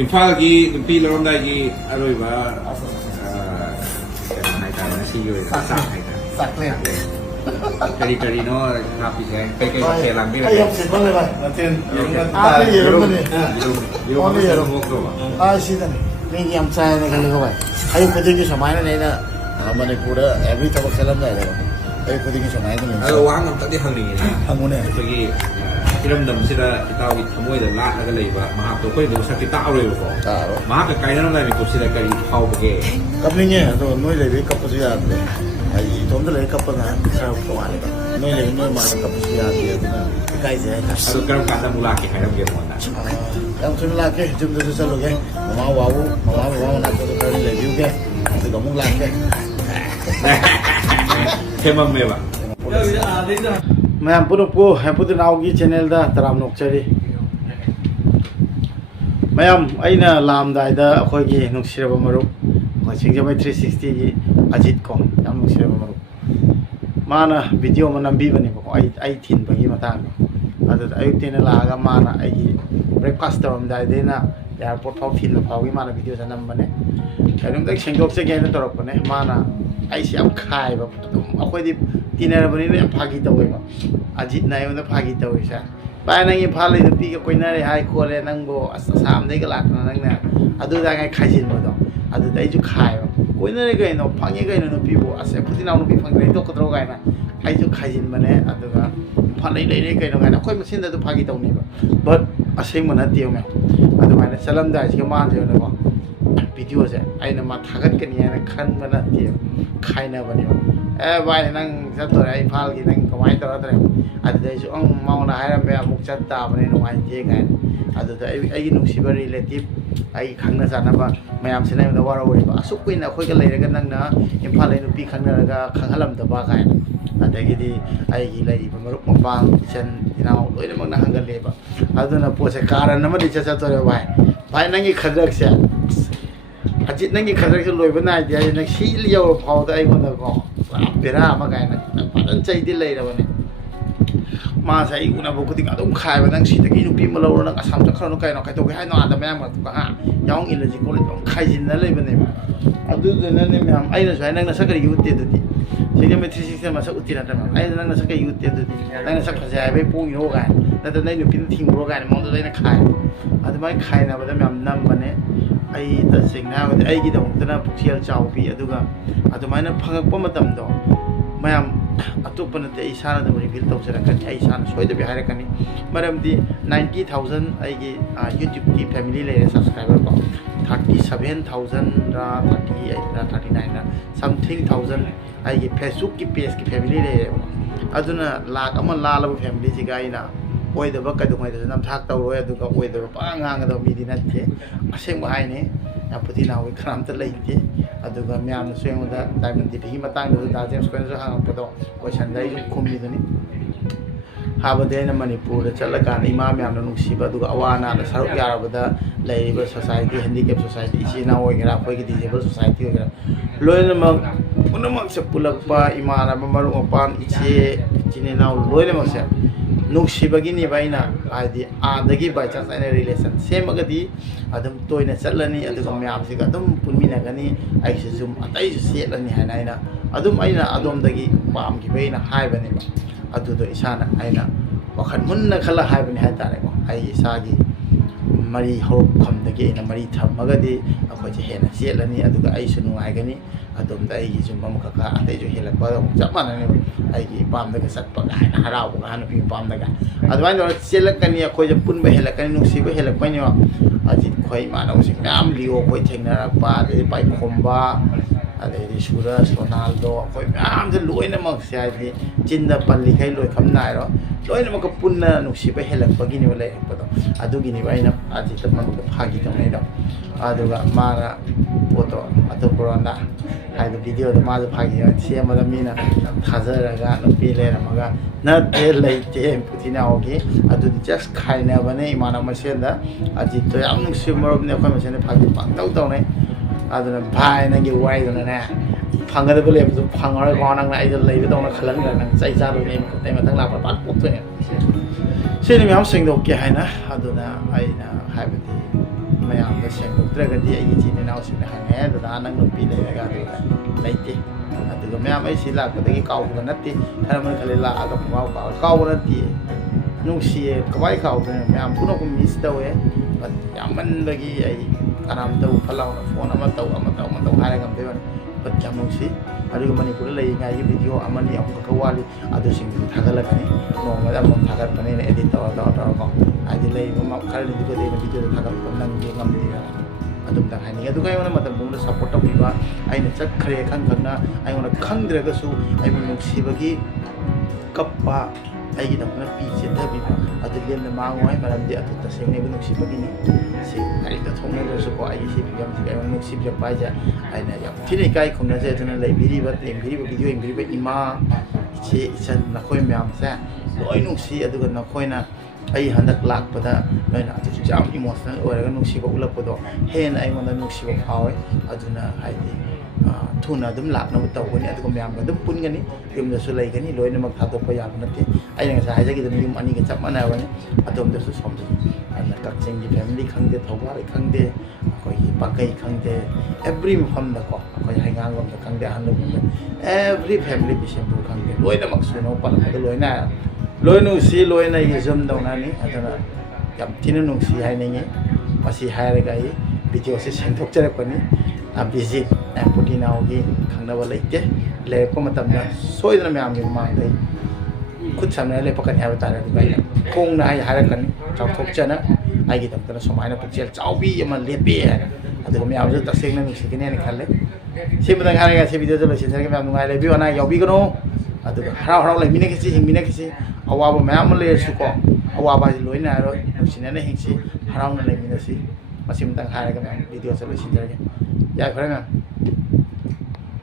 ꯏꯝꯐꯥꯜꯒꯤ ꯅꯨꯄꯤ ꯂꯧꯔꯝꯗꯥꯏꯒꯤ ꯑꯔꯣꯏꯕ ꯀꯩꯅꯣ ꯍꯥꯏꯇꯥꯔꯦ ꯉꯁꯤꯒꯤ ꯑꯣꯏꯅ ꯆꯥꯛ ꯍꯥꯏꯇꯥꯔꯦ ꯆꯥꯛꯂꯦ ꯀꯔꯤ ꯀꯔꯤꯅꯣ ꯍꯥꯞꯄꯤꯁꯦ ꯀꯩꯀꯩ ꯃꯊꯦꯜ ꯂꯥꯡꯕꯤꯔꯒꯦ ꯑꯩ ꯌꯥꯝ ꯁꯤꯟꯕ ꯂꯩ ꯚꯥꯏ ꯃꯊꯦꯜ ꯌꯦꯔꯨꯝꯕꯅꯤ ꯌꯦꯔꯨꯝ ꯉꯧꯗꯧꯕ ꯁꯤꯗꯅꯤ ꯃꯤꯒꯤ ꯌꯥꯝ ꯆꯥꯏꯅ ꯈꯜꯂꯦꯀꯣ ꯚꯥꯏ ꯑꯌꯨꯛ ꯈꯨꯗꯤꯡꯒꯤ ꯁꯨꯃꯥꯏꯅ ꯑꯩꯅ ꯃꯅꯤꯄꯨꯔꯗ ꯑꯦꯕ꯭ꯔꯤ ꯊꯕꯛ ꯆꯠꯂꯝꯗꯥꯏꯗꯀꯣ ꯑꯌꯨꯛ ꯈꯨꯗꯤꯡꯒꯤ ꯁꯨꯃꯥꯏꯅ ꯑꯗꯣ ꯋꯥꯍꯪ ꯑꯝꯇꯗꯤ ꯍꯪꯅꯤꯡꯉꯤꯅꯦ ꯍꯪꯉꯨꯅꯦ ꯑꯩꯈꯣꯏꯒꯤ ꯏꯔꯝꯗꯝꯁꯤꯗ ꯏꯇꯥꯎꯒꯤ ꯊꯃꯣꯏꯗ ꯂꯥꯠꯂꯒ ꯂꯩꯕ ꯃꯍꯥꯛꯇꯣ ꯑꯩꯈꯣꯏ ꯃꯁꯛꯇꯤ ꯇꯥꯛꯑꯔꯣꯏꯕꯀꯣ ꯃꯍꯥꯛꯀ ꯀꯥꯏꯅꯔꯝꯗꯥꯏ ꯃꯤꯀꯨꯞꯁꯤꯗ ꯀꯔꯤ ꯐꯥꯎꯕꯒꯦ ꯀꯞꯅꯤꯡꯉꯦ ꯑꯗꯣ ꯅꯣꯏ ꯂꯩꯕꯩ ꯀꯞꯄꯁꯨ ꯌꯥꯗ꯭ꯔꯦ ꯑꯩ ꯏꯇꯣꯝꯗ ꯂꯩ ꯀꯞꯄꯅ ꯈꯔ ꯇꯣꯉꯥꯜꯂꯦꯕ ꯅꯣꯏ ꯂꯩꯕ ꯅꯣꯏ ꯃꯥꯅ ꯀꯞꯄꯁꯨ ꯌꯥꯗꯦ ꯑꯗꯨꯅ ꯏꯀꯥꯏꯖꯩ ꯍꯥꯏꯇꯥꯔꯦ ꯑꯗꯣ ꯀꯔꯝ ꯀꯥꯟꯗ ꯑꯃꯨꯛ ꯂꯥꯛꯀꯦ ꯍꯥꯏꯔꯝꯒꯦ ꯃꯉꯣꯟꯗ ꯌꯥꯝ ꯊꯨꯅ ꯂꯥꯛꯀꯦ ꯌꯨꯝꯗꯁꯨ ꯆꯠꯂꯨꯒꯦ ꯃꯃꯥ ꯕꯕꯥ ꯃꯅꯥꯛꯇꯁꯨ ꯈꯔ ꯂꯩꯕꯤꯌꯨꯒꯦ ꯑꯗꯨꯒ ꯑꯃꯨꯛ ꯂꯥꯛꯀꯦ ꯊꯦꯝꯃꯝꯃꯦꯕ ꯃꯌꯥꯝ ꯄꯨꯔꯛꯄꯨ ꯍꯦꯄꯨꯗꯤꯅꯥꯎꯒꯤ ꯆꯦꯅꯦꯜꯗ ꯇꯔꯥꯝ ꯅꯣꯛꯆꯔꯤ ꯃꯌꯥꯝ ꯑꯩꯅ ꯂꯥꯛꯑꯝꯗꯥꯏꯗ ꯑꯩꯈꯣꯏꯒꯤ ꯅꯨꯡꯁꯤꯔꯕ ꯃꯔꯨꯞ ꯑꯩꯈꯣꯏ ꯁꯤꯡꯖꯃꯩ 360ꯒꯤ ꯑꯖꯤꯠ ꯀꯣ ꯌꯥꯝ ꯅꯨꯡꯁꯤꯔꯕ ꯃꯔꯨꯞ ꯃꯥꯅ ꯚꯤꯗꯤꯑꯣ ꯑꯃ ꯅꯝꯕꯤꯕꯅꯦꯕꯀꯣ ꯑꯩ ꯊꯤꯟꯕꯒꯤ ꯃꯇꯥꯡꯗꯣ ꯑꯗꯨꯗ ꯑꯌꯨꯛꯇꯩꯅ ꯂꯥꯛꯑꯒ ꯃꯥꯅ ꯑꯩꯒꯤ ꯕ꯭ꯔꯦꯛꯐꯥꯁ ꯇꯧꯔꯝꯗꯥꯏꯗꯩꯅ ꯑꯦꯌꯥꯔꯄꯣꯔꯠ ꯐꯥꯎ ꯊꯤꯟꯕ ꯐꯥꯎꯒꯤ ꯃꯥꯅ ꯚꯤꯗꯤꯑꯣꯁꯦ ꯅꯝꯕꯅꯦ ꯀꯩꯅꯣꯝꯇ ꯁꯦꯡꯗꯣꯛꯆꯒꯦ ꯍꯥꯏꯅ ꯇꯧꯔꯛꯄꯅꯦ ꯃꯥꯅ ꯑꯩꯁꯦ ꯌꯥꯝ ꯈꯥꯏꯕ ꯑꯗꯨꯝ ꯑꯩꯈꯣꯏꯗꯤ ꯇꯤꯟꯅꯔꯕꯅꯤꯅ ꯌꯥꯝ ꯐꯥꯒꯤ ꯇꯧꯋꯦꯕ ꯑꯖꯤꯠꯅ ꯑꯩꯉꯣꯟꯗ ꯐꯥꯒꯤ ꯇꯧꯔꯤꯁꯦ ꯚꯥꯏ ꯅꯪ ꯏꯝꯐꯥꯜ ꯂꯩ ꯅꯨꯄꯤꯒ ꯀꯣꯏꯅꯔꯦ ꯍꯥꯏ ꯈꯣꯠꯂꯦ ꯅꯪꯕꯨ ꯑꯁ ꯑꯁꯥꯝꯗꯩꯒ ꯂꯥꯛꯇꯅ ꯅꯪꯅ ꯑꯗꯨꯗꯥꯏ ꯈꯥꯏꯖꯤꯟꯕꯗꯣ ꯑꯗꯨꯗ ꯑꯩꯁꯨ ꯈꯥꯏꯕ ꯀꯣꯏꯅꯔꯦ ꯀꯩꯅꯣ ꯐꯪꯉꯦ ꯀꯩꯅꯣ ꯅꯨꯄꯤꯕꯨ ꯑꯁ ꯍꯦꯄꯨꯗꯤꯅꯥꯎ ꯅꯨꯄꯤ ꯐꯪꯗ꯭ꯔꯦ ꯇꯣꯛꯀꯗ꯭ꯔꯣ ꯀꯥꯏꯅ ꯑꯩꯁꯨ ꯈꯥꯏꯖꯤꯟꯕꯅꯦ ꯑꯗꯨꯒ ꯏꯝꯐꯥꯜ ꯂꯩꯔꯦ ꯀꯩꯅꯣ ꯀꯥꯏꯅ ꯑꯩꯈꯣꯏ ꯃꯁꯦꯟꯗꯁꯨ ꯐꯥꯒꯤ ꯇꯧꯅꯦꯕ ꯕꯠ ꯑꯁꯦꯡꯕ ꯅꯠꯇꯦꯕ ꯃꯌꯥꯝ ꯑꯗꯨꯃꯥꯏꯅ ꯆꯠꯂꯝꯗꯥꯏꯁꯤꯒ ꯃꯥꯟꯁꯦꯕꯀꯣ ꯚꯤꯗꯤꯑꯣꯁꯦ ꯑꯩꯅ ꯃꯥ ꯊꯥꯒꯠꯀꯅꯤ ꯍꯥꯏꯅ ꯈꯟꯕ ꯅꯠꯇꯦꯕ ꯈꯥꯏꯅꯕꯅꯦꯕ ꯚꯥꯏ ꯅꯪ ꯆꯠꯇꯣꯔꯦ ꯏꯝꯐꯥꯜꯒꯤ ꯅꯪ ꯀꯃꯥꯏꯅ ꯇꯧꯔꯗ꯭ꯔꯦ ꯑꯗꯨꯗꯩꯁꯨ ꯃꯉꯣꯟꯗ ꯍꯥꯏꯔꯝꯃꯦ ꯑꯃꯨꯛ ꯆꯠ ꯇꯥꯕꯅꯦ ꯅꯨꯡꯉꯥꯏꯇꯦ ꯀꯥꯏꯅ ꯑꯗꯨꯗ ꯑꯩꯒꯤ ꯅꯨꯡꯁꯤꯕ ꯔꯤꯂꯦꯇꯤꯞ ꯑꯩꯒꯤ ꯈꯪꯅ ꯆꯥꯟꯅꯕ ꯃꯌꯥꯝꯁꯤꯅ ꯑꯩꯉꯣꯟꯗ ꯋꯥꯔꯧꯔꯤꯕ ꯑꯁꯨꯛ ꯀꯨꯏꯅ ꯑꯩꯈꯣꯏꯒ ꯂꯩꯔꯒ ꯅꯪꯅ ꯏꯝꯐꯥꯜꯗꯩ ꯅꯨꯄꯤ ꯈꯪꯅꯔꯒ ꯈꯪꯍꯜꯂꯝꯗꯕ ꯀꯥꯏꯅ ꯑꯗꯒꯤꯗꯤ ꯑꯩꯒꯤ ꯂꯩꯔꯤꯕ ꯃꯔꯨꯞ ꯃꯄꯥꯡ ꯏꯆꯟ ꯏꯅꯥꯎ ꯂꯣꯏꯅꯃꯛꯅ ꯍꯪꯒꯠꯂꯦꯕ ꯑꯗꯨꯅ ꯄꯣꯠꯁꯦ ꯀꯥꯔꯟ ꯑꯃꯗꯤ ꯆꯠꯇꯣꯔꯦ ꯚꯥꯏ ꯅꯪꯒꯤ ꯈꯗ꯭ꯔꯛꯁꯦ ꯑꯖꯤꯠ ꯅꯪꯒꯤ ꯈꯗ꯭ꯔꯛꯁꯦ ꯂꯣꯏꯕ ꯅꯥꯏꯗꯦ ꯍꯥꯏꯁꯦ ꯅꯪ ꯁꯤ ꯌꯧꯔ ꯐꯥꯎꯗ ꯑꯩꯉꯣꯟꯗꯀꯣ ꯄꯨꯔꯥ ꯕꯦꯔꯥ ꯑꯃ ꯀꯥꯏꯅ ꯅꯪ ꯐꯖꯅ ꯆꯩꯗꯤ ꯂꯩꯔꯕꯅꯦ ꯃꯥꯁꯦ ꯑꯩ ꯎꯅꯕ ꯈꯨꯗꯤꯡ ꯑꯗꯨꯝ ꯈꯥꯏꯕ ꯅꯪ ꯁꯤꯗꯒꯤ ꯅꯨꯄꯤ ꯑꯃ ꯂꯧꯔꯣ ꯅꯪ ꯑꯁꯥꯝ ꯆꯠꯈ꯭ꯔꯅꯣ ꯀꯩꯅꯣ ꯀꯩꯗꯧꯒꯦ ꯍꯥꯏꯅꯣ ꯑꯥꯗ ꯃꯌꯥꯝ ꯃꯔꯛꯇꯨꯒ ꯌꯥꯎ ꯏꯜꯂꯁꯤ ꯈꯣꯠꯂꯤ ꯑꯗꯨꯝ ꯈꯥꯏꯖꯤꯟꯅ ꯂꯩꯕꯅꯦꯕ ꯑꯗꯨꯗꯨꯅꯅꯦ ꯃꯌꯥꯝ ꯑꯩꯅꯁꯨ ꯍꯥꯏ ꯅꯪ ꯅꯁꯛ ꯀꯔꯤꯒꯤ ꯎꯠꯇꯦ ꯑꯗꯨꯗꯤ ꯁꯤꯡꯖꯃꯩ 360 ꯃꯁꯛ ꯎꯠꯇꯦ ꯅꯠꯇ꯭ꯔ ꯃꯌꯥꯝ ꯑꯩꯅ ꯅꯪ ꯅꯁꯛ ꯀꯔꯤꯒꯤ ꯎꯠꯇꯦ ꯑꯗꯨꯗꯤ ꯅꯪ ꯅꯁꯛ ꯐꯖꯩ ꯍꯥꯏꯕꯩ ꯄꯣꯡꯉꯤꯔꯣ ꯀꯥꯏꯅ ꯅꯠꯇ꯭ꯔ ꯅꯪ ꯅꯨꯄꯤꯅ ꯊꯤꯡꯕ꯭ꯔꯣ ꯀꯥꯏꯅ ꯃꯉꯣꯟꯗ ꯑꯩꯅ ꯈꯥꯏꯕ ꯑꯗꯨꯃꯥꯏꯅ ꯈꯥꯏꯅꯕꯗ ꯃꯌꯥꯝ ꯅꯝꯕꯅꯦ ꯑꯩ ꯇꯁꯦꯡꯅ ꯍꯥꯏꯔꯕꯗꯤ ꯑꯩꯒꯤꯗꯃꯛꯇꯅ ꯄꯨꯛꯆꯦꯜ ꯆꯥꯎꯕꯤ ꯑꯗꯨꯒ ꯑꯗꯨꯃꯥꯏꯅ ꯐꯪꯉꯛꯄ ꯃꯇꯝꯗꯣ ꯃꯌꯥꯝ ꯑꯇꯣꯞꯄ ꯅꯠꯇꯦ ꯑꯩ ꯏꯁꯥꯅ ꯑꯗꯨꯝ ꯔꯤꯚꯤꯜ ꯇꯧꯖꯔꯛꯀꯅꯤ ꯑꯩ ꯏꯁꯥꯅ ꯁꯣꯏꯗꯕꯤ ꯍꯥꯏꯔꯛꯀꯅꯤ ꯃꯔꯝꯗꯤ 90,000 ꯑꯩꯒꯤ ꯌꯨꯇ꯭ꯌꯨꯕꯀꯤ ꯐꯦꯃꯤꯂꯤ ꯂꯩꯔꯦ ꯁꯕꯁꯀ꯭ꯔꯥꯏꯕꯔ ꯀꯣ 37,000ꯔ 38ꯔ 39ꯔ ꯁꯝꯊꯤꯡ ꯊꯥꯎꯖꯟ ꯑꯩꯒꯤ ꯐꯦꯁꯕꯨꯛꯀꯤ ꯄꯦꯖꯀꯤ ꯐꯦꯃꯤꯂꯤ ꯂꯩꯔꯦꯕ ꯑꯗꯨꯅ ꯂꯥꯛ ꯑꯃ ꯂꯥꯜꯂꯕ ꯐꯦꯃꯤꯂꯤꯁꯤꯒ ꯑꯩꯅ ꯑꯣꯏꯗꯕ ꯀꯩꯗꯧꯉꯩꯗꯁꯨ ꯅꯝꯊꯥꯛ ꯇꯧꯔꯣꯏ ꯑꯗꯨꯒ ꯑꯣꯏꯗꯕ ꯄꯥꯛ ꯉꯥꯡꯒꯗꯕ ꯃꯤꯗꯤ ꯅꯠꯇꯦ ꯑꯁꯦꯡꯕ ꯍꯥꯏꯅꯤ ꯍꯦꯄꯨꯗꯤꯅꯥꯎꯒꯤ ꯀꯅꯥꯝꯇ ꯂꯩꯇꯦ ꯑꯗꯨꯒ ꯃꯌꯥꯝꯅꯁꯨ ꯑꯩꯉꯣꯟꯗ ꯗꯥꯏꯃꯟ ꯇꯤꯚꯤꯒꯤ ꯃꯇꯥꯡꯗꯁꯨ ꯗꯥ ꯖꯦꯝꯁ ꯈꯣꯏꯅꯁꯨ ꯍꯪꯉꯛꯄꯗꯣ ꯀꯣꯏꯁꯟꯗ ꯑꯩꯁꯨ ꯈꯨꯝꯃꯤꯗꯨꯅꯤ ꯍꯥꯏꯕꯗꯤ ꯑꯩꯅ ꯃꯅꯤꯄꯨꯔꯗ ꯆꯠꯂꯀꯥꯟꯗ ꯏꯃꯥ ꯃꯌꯥꯝꯅ ꯅꯨꯡꯁꯤꯕ ꯑꯗꯨꯒ ꯑꯋꯥ ꯑꯅꯥꯗ ꯁꯔꯨꯛ ꯌꯥꯔꯕꯗ ꯂꯩꯔꯤꯕ ꯁꯣꯁꯥꯏꯇꯤ ꯍꯦꯟꯗꯤꯀꯦꯞ ꯁꯣꯁꯥꯏꯇꯤ ꯏꯆꯤꯜ ꯏꯅꯥꯎ ꯑꯣꯏꯒꯦꯔꯥ ꯑꯩꯈꯣꯏꯒꯤ ꯗꯤꯖꯦꯕꯜ ꯁꯣꯁꯥꯏꯇꯤ ꯑꯣꯏꯒꯦꯔꯥ ꯂꯣꯏꯅꯃꯛ ꯄꯨꯝꯅꯃꯛꯁꯦ ꯄꯨꯜꯂꯛꯄ ꯏꯃꯥꯟꯅꯕ ꯃꯔꯨꯞ ꯃꯄꯥꯡ ꯏꯆꯤꯟ ꯏꯅꯥꯎ ꯂꯣꯏꯅꯃꯛꯁꯦ ꯅꯨꯡꯁꯤꯕꯒꯤꯅꯦꯕ ꯑꯩꯅ ꯍꯥꯏꯗꯤ ꯑꯥꯗꯒꯤ ꯕꯥꯏ ꯆꯥꯟꯁ ꯑꯩꯅ ꯔꯤꯂꯦꯁꯟ ꯁꯦꯝꯃꯒꯗꯤ ꯑꯗꯨꯝ ꯇꯣꯏꯅꯆꯠꯂꯅꯤ ꯑꯗꯨꯒ ꯃꯌꯥꯝꯁꯤꯒ ꯑꯗꯨꯝ ꯄꯨꯟꯃꯤꯟꯅꯒꯅꯤ ꯑꯩꯁꯨ ꯁꯨꯝ ꯑꯇꯩꯁꯨ ꯁꯦꯠꯂꯅꯤ ꯍꯥꯏꯅ ꯑꯩꯅ ꯑꯗꯣꯝꯗꯒꯤ ꯄꯥꯝꯈꯤꯕ ꯑꯩꯅ ꯍꯥꯏꯕꯅꯦꯕ ꯑꯗꯨꯗꯣ ꯏꯁꯥꯅ ꯑꯩꯅ ꯋꯥꯈꯜ ꯃꯨꯟꯅ ꯈꯜꯂ ꯍꯥꯏꯕꯅꯤ ꯍꯥꯏꯇꯥꯔꯦꯀꯣ ꯑꯩ ꯏꯁꯥꯒꯤ ꯃꯔꯤ ꯍꯧꯔꯛꯐꯝꯗꯒꯤ ꯑꯩꯅ ꯃꯔꯤ ꯊꯝꯃꯒꯗꯤ ꯑꯩꯈꯣꯏꯁꯦ ꯍꯦꯟꯅ ꯆꯦꯠꯂꯅꯤ ꯑꯗꯨꯒ ꯑꯩꯁꯨ ꯅꯨꯡꯉꯥꯏꯒꯅꯤ ꯑꯗꯣꯝꯗ ꯑꯩꯒꯤ ꯁꯨꯝ ꯑꯃꯈꯛ ꯑꯇꯩꯁꯨ ꯍꯦꯜꯂꯛꯄ ꯑꯃꯨꯛ ꯆꯞ ꯃꯥꯟꯅꯅꯦꯕ ꯑꯩꯒꯤ ꯏꯄꯥꯝꯗꯒ ꯆꯠꯄ ꯀꯥꯏꯅ ꯍꯔꯥꯎꯕ ꯀꯥꯏꯅ ꯅꯨꯄꯤ ꯃꯄꯥꯝꯗꯒ ꯑꯗꯨꯃꯥꯏꯅ ꯇꯧꯔꯒ ꯆꯦꯜꯂꯛꯀꯅꯤ ꯑꯩꯈꯣꯏꯁꯦ ꯄꯨꯟꯕ ꯍꯦꯜꯂꯛꯀꯅꯤ ꯅꯨꯡꯁꯤꯕ ꯍꯦꯜꯂꯛꯄꯩꯅꯦꯕ ꯑꯖꯤꯠ ꯈꯣꯏ ꯏꯃꯥꯟꯅꯕꯁꯤꯡ ꯃꯌꯥꯝ ꯂꯤꯌꯣ ꯑꯩꯈꯣꯏ ꯊꯦꯡꯅꯔꯛꯄ ꯑꯗꯩ ꯄꯥꯏꯈꯣꯝꯕ ꯑꯗꯩꯗꯤ ꯁꯨꯔꯁ ꯔꯣꯅꯥꯜꯗꯣ ꯑꯩꯈꯣꯏ ꯃꯌꯥꯝꯁꯦ ꯂꯣꯏꯅꯃꯛꯁꯦ ꯍꯥꯏꯗꯤ ꯆꯤꯟꯗ ꯄꯜꯂꯤꯈꯩ ꯂꯣꯏꯈꯝ ꯅꯥꯏꯔꯣ ꯂꯣꯏꯅꯃꯛꯀ ꯄꯨꯟꯅ ꯅꯨꯡꯁꯤꯕ ꯍꯦꯜꯂꯛꯄꯒꯤꯅꯦꯕ ꯂꯩꯔꯛꯄꯗꯣ ꯑꯗꯨꯒꯤꯅꯦꯕ ꯑꯩꯅ ꯑꯖꯤꯠꯇ ꯃꯅꯨꯡꯗ ꯐꯥꯒꯤ ꯇꯧꯅꯩꯗꯣ ꯑꯗꯨꯒ ꯃꯥꯅ ꯄꯣꯠꯇꯣ ꯑꯇꯣꯞꯄꯔꯣꯝꯗ ꯍꯥꯏꯗꯤ ꯚꯤꯗꯤꯑꯣꯗ ꯃꯥꯁꯨ ꯐꯥꯒꯤ ꯁꯦꯝꯕꯗ ꯃꯤꯅ ꯊꯥꯖꯔꯒ ꯅꯨꯄꯤ ꯂꯩꯔꯝꯃꯒ ꯅꯠꯇꯦ ꯂꯩꯇꯦ ꯍꯦꯄꯨꯗꯤꯅꯥꯎꯒꯤ ꯑꯗꯨꯗꯤ ꯖꯁ ꯈꯥꯏꯅꯕꯅꯦ ꯏꯃꯥꯟꯅꯕ ꯃꯁꯦꯟꯗ ꯑꯖꯤꯠꯇꯣ ꯌꯥꯝ ꯅꯨꯡꯁꯤꯕ ꯃꯔꯨꯞꯅꯦ ꯑꯩꯈꯣꯏ ꯃꯁꯦꯟꯗ ꯐꯥꯒꯤ ꯄꯪꯇꯧ ꯇꯧꯅꯩ ꯑꯗꯨꯅ ꯚꯥꯏ ꯅꯪꯒꯤ ꯋꯥꯔꯤꯗꯨꯅꯅꯦ ꯐꯪꯒꯗꯕ ꯂꯩꯕꯁꯨ ꯐꯪꯉꯔꯣꯏꯀꯣ ꯅꯪꯅ ꯑꯩꯗꯣ ꯂꯩꯕꯗꯧꯅ ꯈꯜꯍꯟꯈ꯭ꯔ ꯅꯪ ꯆꯩ ꯆꯥꯗꯣꯏꯅꯦ ꯑꯩ ꯃꯊꯪ ꯂꯥꯛꯄ ꯄꯥꯠ ꯄꯣꯛꯇꯣꯏꯅꯦ ꯁꯤꯅꯤ ꯃꯌꯥꯝ ꯁꯦꯡꯗꯣꯛꯀꯦ ꯍꯥꯏꯅ ꯑꯗꯨꯅ ꯑꯩꯅ ꯍꯥꯏꯕꯗꯤ ꯃꯌꯥꯝꯗ ꯁꯦꯡꯗꯣꯛꯇ꯭ꯔꯒꯗꯤ ꯑꯩꯒꯤ ꯏꯆꯤꯟ ꯏꯅꯥꯎꯁꯤꯡꯅ ꯍꯪꯉꯦ ꯗꯗꯥ ꯅꯪ ꯅꯨꯄꯤ ꯂꯩꯔꯒ ꯑꯗꯨꯒ ꯂꯩꯇꯦ ꯑꯗꯨꯒ ꯃꯌꯥꯝ ꯑꯩ ꯁꯤ ꯂꯥꯛꯄꯗꯒꯤ ꯀꯥꯎꯕ ꯅꯠꯇꯦ ꯈꯔ ꯑꯃꯅ ꯈꯜꯂꯦ ꯂꯥꯛꯑꯒ ꯄꯨꯡꯀꯥꯎ ꯀꯥꯎꯕ ꯅꯠꯇꯦ ꯅꯨꯡꯁꯤꯌꯦ ꯀꯃꯥꯏ ꯀꯥꯎꯗꯣꯏꯅꯣ ꯃꯌꯥꯝ ꯄꯨꯝꯅꯃꯛ ꯃꯤꯁ ꯇꯧꯋꯦ ꯌꯥꯝꯃꯟꯕꯒꯤ ꯑꯩ ꯀꯅꯥꯝꯇꯕꯨ ꯐꯠꯂꯥꯎꯅ ꯐꯣꯟ ꯑꯃ ꯇꯧ ꯍꯥꯏꯔ ꯉꯝꯗꯣꯏꯕꯅꯤ ꯕꯠ ꯌꯥꯝ ꯅꯨꯡꯁꯤ ꯑꯗꯨꯒ ꯃꯅꯤꯄꯨꯔꯗ ꯂꯩꯔꯤꯉꯩꯒꯤ ꯚꯤꯗꯤꯑꯣ ꯑꯃꯅꯤ ꯑꯍꯨꯝꯈꯛ ꯋꯥꯠꯂꯤ ꯑꯗꯨꯁꯤꯡꯗꯨ ꯊꯥꯒꯠꯂꯛꯀꯅꯤ ꯅꯣꯡꯃꯗ ꯑꯃꯨꯛ ꯊꯥꯒꯠꯄꯅꯤꯅ ꯑꯦꯗꯤꯠ ꯇꯧꯔꯀꯣ ꯍꯥꯏꯗꯤ ꯂꯩꯔꯤꯕ ꯈꯔꯗꯨꯒꯗꯤ ꯑꯩꯅ ꯚꯤꯗꯤꯑꯣꯗ ꯊꯥꯒꯠꯄ ꯅꯪꯒꯤ ꯉꯝꯗꯦꯅ ꯑꯗꯨꯝꯇꯪ ꯍꯥꯏꯅꯤꯡꯉꯤ ꯑꯗꯨꯒ ꯑꯩꯉꯣꯟꯗ ꯃꯇꯝ ꯄꯨꯝꯕꯗ ꯁꯞꯄꯣꯔꯠ ꯇꯧꯕꯤꯕ ꯑꯩꯅ ꯆꯠꯈ꯭ꯔꯦ ꯈꯪꯅ ꯑꯩꯉꯣꯟꯗ ꯈꯪꯗ꯭ꯔꯒꯁꯨ ꯑꯩꯕꯨ ꯅꯨꯡꯁꯤꯕꯒꯤ ꯀꯞꯄ ꯑꯩꯒꯤꯗꯃꯛꯇ ꯄꯤ ꯆꯦꯟꯊꯕꯤꯕ ꯑꯗꯨ ꯂꯦꯝꯅ ꯃꯥꯡꯉꯣꯏ ꯃꯔꯝꯗꯤ ꯑꯗꯨ ꯇꯁꯦꯡꯅꯕꯨ ꯅꯨꯡꯁꯤꯕꯒꯤꯅꯤ ꯁꯤ ꯀꯔꯤꯝꯇ ꯊꯣꯛꯅꯗ꯭ꯔꯁꯨꯀꯣ ꯑꯩꯒꯤ ꯁꯤ ꯐꯤꯕꯝꯁꯤꯒ ꯑꯩꯉꯣꯟꯗ ꯅꯨꯡꯁꯤꯕꯤꯔꯛꯄ ꯍꯥꯏꯁꯦ ꯑꯩꯅ ꯌꯥꯝ ꯊꯤꯅ ꯏꯀꯥꯏ ꯈꯨꯝꯅꯖꯩ ꯑꯗꯨꯅ ꯂꯩꯕꯤꯔꯤꯕ ꯌꯦꯡꯕꯤꯔꯤꯕ ꯚꯤꯗꯤꯑꯣ ꯌꯦꯡꯕꯤꯔꯤꯕ ꯏꯃꯥ ꯏꯆꯦ ꯏꯆꯟ ꯅꯈꯣꯏ ꯃꯌꯥꯝꯁꯦ ꯂꯣꯏ ꯅꯨꯡꯁꯤ ꯑꯗꯨꯒ ꯅꯈꯣꯏꯅ ꯑꯩ ꯍꯟꯗꯛ ꯂꯥꯛꯄꯗ ꯅꯣꯏꯅ ꯑꯗꯨꯁꯨ ꯌꯥꯝ ꯏꯃꯣꯁꯅꯦꯜ ꯑꯣꯏꯔꯒ ꯅꯨꯡꯁꯤꯕ ꯎꯠꯂꯛꯄꯗꯣ ꯍꯦꯟꯅ ꯑꯩꯉꯣꯟꯗ ꯅꯨꯡꯁꯤꯕ ꯐꯥꯎꯋꯦ ꯑꯗꯨꯅ ꯍꯥꯏꯗꯤ ꯊꯨꯅ ꯑꯗꯨꯝ ꯂꯥꯛꯅꯕ ꯇꯧꯒꯅꯤ ꯑꯗꯨꯒ ꯃꯌꯥꯝꯒ ꯑꯗꯨꯝ ꯄꯨꯟꯒꯅꯤ ꯌꯨꯝꯗꯁꯨ ꯂꯩꯒꯅꯤ ꯂꯣꯏꯅꯃꯛ ꯊꯥꯗꯣꯛꯄ ꯌꯥꯕ ꯅꯠꯇꯦ ꯑꯩꯅ ꯉꯁꯥꯏ ꯍꯥꯏꯖꯈꯤꯗꯨꯅ ꯌꯨꯝ ꯑꯅꯤꯒ ꯆꯞ ꯃꯥꯟꯅꯕꯅꯤ ꯑꯗꯣꯝꯗꯁꯨ ꯁꯣꯝꯗꯁꯨ ꯑꯗꯨꯅ ꯀꯛꯆꯤꯡꯒꯤ ꯐꯦꯃꯤꯂꯤ ꯈꯪꯗꯦ ꯊꯧꯕꯥꯜ ꯈꯪꯗꯦ ꯑꯩꯈꯣꯏꯒꯤ ꯄꯥꯀꯩ ꯈꯪꯗꯦ ꯑꯦꯕ꯭ꯔꯤ ꯃꯐꯝꯗꯀꯣ ꯑꯩꯈꯣꯏ ꯍꯩꯉꯥꯡꯂꯣꯝꯗ ꯈꯪꯗꯦ ꯑꯍꯜꯂꯣꯝꯗ ꯑꯦꯕ꯭ꯔꯤ ꯐꯦꯃꯤꯂꯤ ꯕꯤꯁꯦꯝꯄꯨꯔ ꯈꯪꯗꯦ ꯂꯣꯏꯅꯃꯛ ꯁꯨꯅꯕ ꯄꯜꯂꯛꯄꯗ ꯂꯣꯏꯅ ꯅꯨꯡꯁꯤ ꯂꯣꯏꯅ ꯌꯨꯝ ꯇꯧꯅꯅꯤ ꯑꯗꯨꯅ ꯌꯥꯝ ꯊꯤꯅ ꯅꯨꯡꯁꯤ ꯍꯥꯏꯅꯤꯡꯉꯤ ꯃꯁꯤ ꯍꯥꯏꯔꯒ ꯑꯩ ꯚꯤꯗꯤꯑꯣꯁꯦ ꯁꯦꯡꯗꯣꯛꯆꯔꯛꯄꯅꯤ ꯕꯤꯖꯤꯠ ꯄꯨꯇꯤꯅꯥꯎꯒꯤ ꯈꯪꯅꯕ ꯂꯩꯇꯦ ꯂꯩꯔꯛꯄ ꯃꯇꯝꯗ ꯁꯣꯏꯗꯅ ꯃꯌꯥꯝꯒꯤ ꯃꯃꯥꯡꯗ ꯑꯩ ꯈꯨꯠ ꯁꯝꯅꯔ ꯂꯦꯞꯄꯛꯀꯅꯤ ꯍꯥꯏꯕ ꯇꯥꯔꯦ ꯑꯗꯨꯒ ꯑꯩꯅ ꯈꯣꯡꯅ ꯍꯥꯏꯔꯛꯀꯅꯤ ꯆꯥꯎꯊꯣꯛꯆꯅ ꯑꯩꯒꯤꯗꯃꯛꯇꯅ ꯁꯨꯃꯥꯏꯅ ꯄꯨꯛꯆꯦꯜ ꯆꯥꯎꯕꯤ ꯑꯃ ꯂꯦꯞꯄꯦ ꯍꯥꯏꯅ ꯑꯗꯨꯒ ꯃꯌꯥꯝꯁꯨ ꯇꯁꯦꯡꯅ ꯅꯨꯡꯁꯤꯒꯅꯤ ꯍꯥꯏꯅ ꯈꯜꯂꯦ ꯁꯤꯃꯇꯪ ꯍꯥꯏꯔꯒ ꯁꯤ ꯚꯤꯗꯤꯑꯣꯁꯦ ꯂꯣꯏꯁꯤꯟꯖꯔꯒꯦ ꯃꯌꯥꯝ ꯅꯨꯡꯉꯥꯏ ꯂꯩꯕꯤꯌꯨ ꯑꯅꯥ ꯌꯥꯎꯕꯤꯒꯅꯨ ꯑꯗꯨꯒ ꯍꯔꯥꯎ ꯂꯩꯃꯤꯟꯅꯈꯤꯁꯤ ꯍꯤꯡꯃꯤꯟꯅꯈꯤꯁꯤ ꯑꯋꯥꯕ ꯃꯌꯥꯝ ꯑꯃ ꯂꯩꯔꯁꯨꯀꯣ ꯑꯋꯥꯕ ꯍꯥꯏꯁꯤ ꯂꯣꯏꯅ ꯍꯥꯏꯔꯣꯏ ꯅꯨꯡꯁꯤꯅꯅ ꯍꯤꯡꯁꯤ ꯍꯔꯥꯎꯅ ꯂꯩꯃꯤꯟꯅꯁꯤ ꯃꯁꯤꯃꯇꯪ ꯍꯥꯏꯔꯒ ꯃꯌꯥꯝ ꯚꯤꯗꯤꯑꯣꯁꯦ ꯂꯣꯏꯁꯤꯟꯖꯔꯒꯦ ꯌꯥꯏꯐꯔꯦ ꯃꯌꯥꯝ